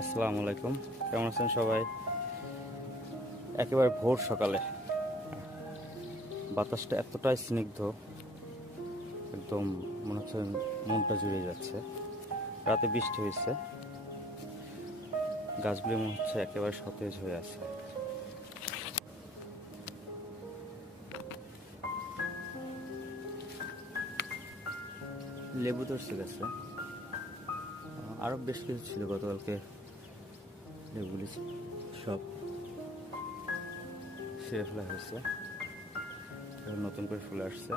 আসসালামু আলাইকুম, কেমন আছেন সবাই? একেবারে ভোর সকালে বাতাসটা এতটাই স্নিগ্ধ, একদম মনে হচ্ছে মনটা জুড়ে যাচ্ছে। রাতে বৃষ্টি হয়েছে, গাছগুলি মনে হচ্ছে একেবারে সতেজ হয়ে আছে। লেবু ধরছে গাছে, আরো বেশ কিছু ছিল গতকালকে, লেবুগুলি সব ছেড়ে ফেলা হয়েছে, নতুন করে ফুল আসছে।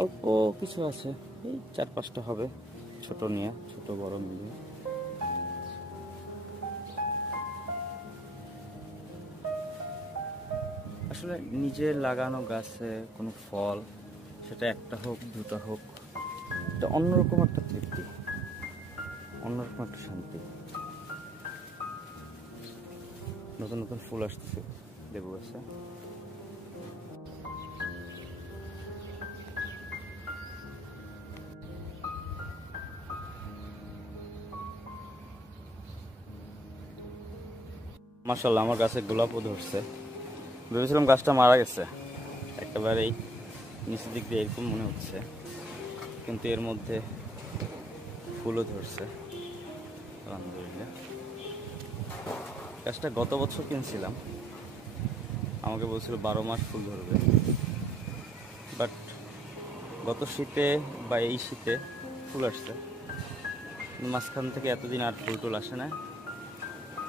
অল্প কিছু আছে, এই 4-5টা হবে, ছোট নিয়ে, ছোট বড় মিলিয়ে। আসলে নিজের লাগানো গাছে কোনো ফল, সেটা একটা হোক দুটা হোক, এটা অন্যরকম একটা তৃপ্তি, অন্যরকম একটা শান্তি। নতুন নতুন ফুল আসতেছে লেবু গাছে। মাশাআল্লাহ, আমার গাছে গোলাপও ধরছে। ভেবেছিলাম গাছটা মারা গেছে, একেবারেই নিচের দিক দিয়ে এরকম মনে হচ্ছে, কিন্তু এর মধ্যে ফুলও ধরছে আলহামদুলিল্লাহ। গাছটা গত বছর কিনছিলাম, আমাকে বলছিল 12 মাস ফুল ধরবে, বাট গত শীতে বা এই শীতে ফুল আসছে, মাঝখান থেকে এতদিন আর ফুল টুল আসে না,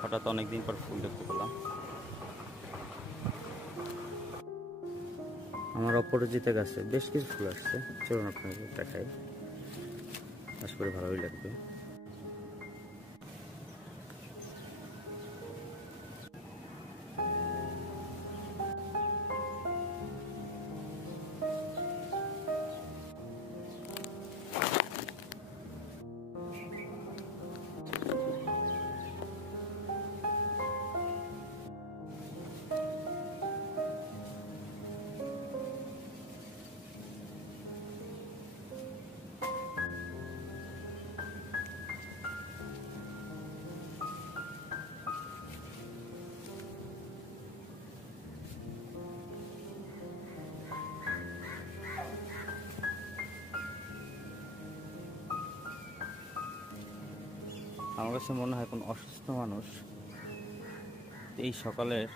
হঠাৎ অনেকদিন পর ফুল দেখতে পেলাম। আমার অপরাজিতা গাছে বেশ কিছু ফুল আসছে, চলুন আপনাদের দেখাই, আশা করি ভালোই লাগবে। আমার কাছে মনে হয় কোন অসুস্থ মানুষ এই সকালের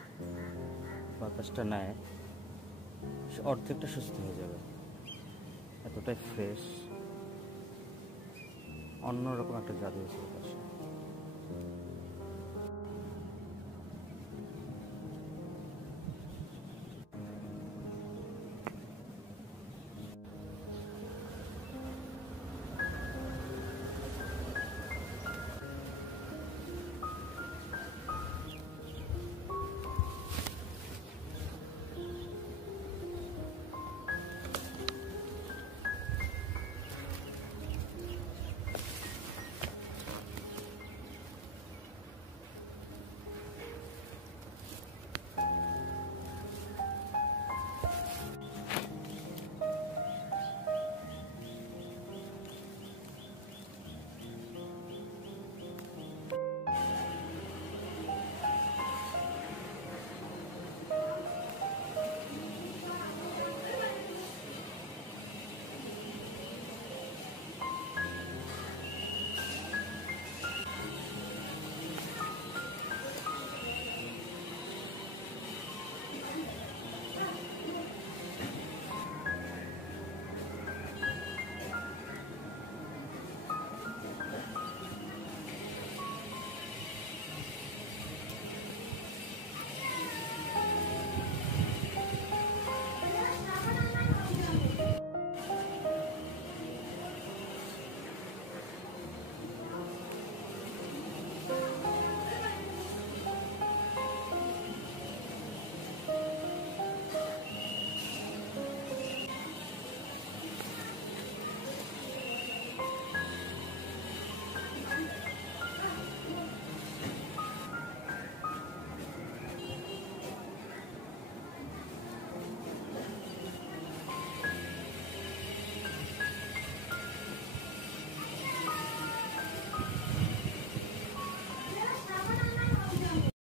বাতাসটা নেয়, সে অর্ধেকটা সুস্থ হয়ে যাবে, এতটাই ফ্রেশ, অন্যরকম একটা জাদু হয়েছে।